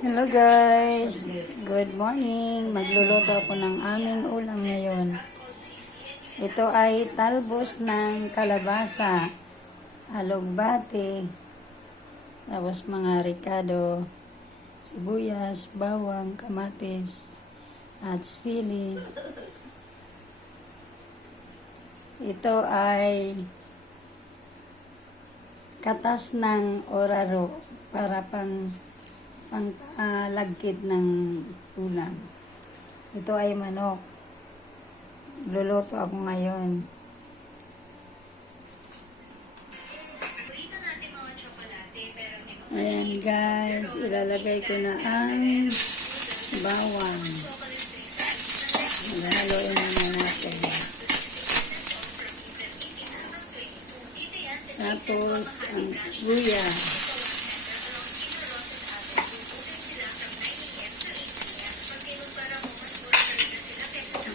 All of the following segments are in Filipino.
Hello guys, good morning. Magluluto ako ng aming ulam ngayon. Ito ay talbos ng kalabasa, alugbati, tapos mga ricado, sibuyas, bawang, kamatis, at sili. Ito ay katas ng oraro para pangtalagkit ng ulam. Ito ay manok. Luluto ako ngayon. Ayan guys, ilalagay ko na ang bawang. Haluin na natin. Tapos ang sibuyas.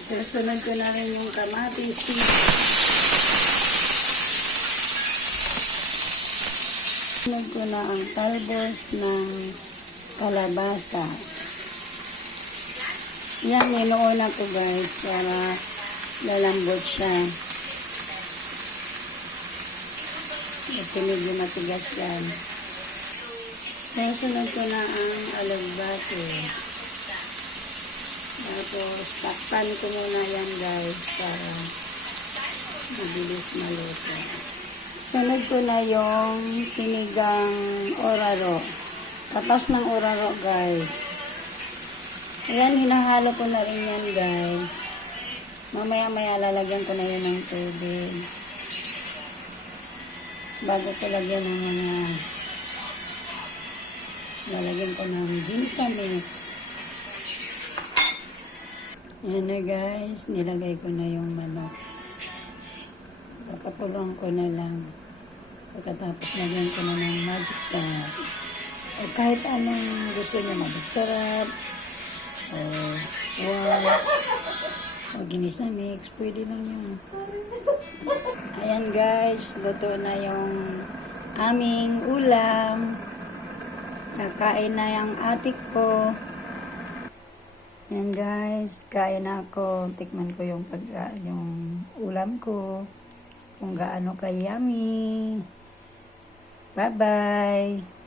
Susunod ko na rin yung kamatis. Susunod ko na ang talbos ng kalabasa. Yan, inuuna ko guys para lalambot siya. Ito medyo matigas yan. Susunod ko na ang alugbati. Tapos, takpan ko muna yan guys para mabilis maluto. Sunod ko na yung sinigang oraro. Katas ng oraro guys. Ayan, hinahalo ko na rin yan guys. Mamaya-maya lalagyan ko na yun ng tubig. Bago ko lagyan ng mga lalagyan ko ng ginsa mix. Ayan na guys, nilagay ko na yung manok. Papatulong ko na lang. Pagkatapos lagyan ko na ng magic sarap. O kahit anong gusto nyo, magic sarap, o wow, o ginisa mix, pwede lang yun. Ayan guys, luto na yung aming ulam. Kakain na yung atik ko. Ayan guys, kain ako. Tikman ko yung ulam ko. Kung gaano ka-yummy. Bye-bye!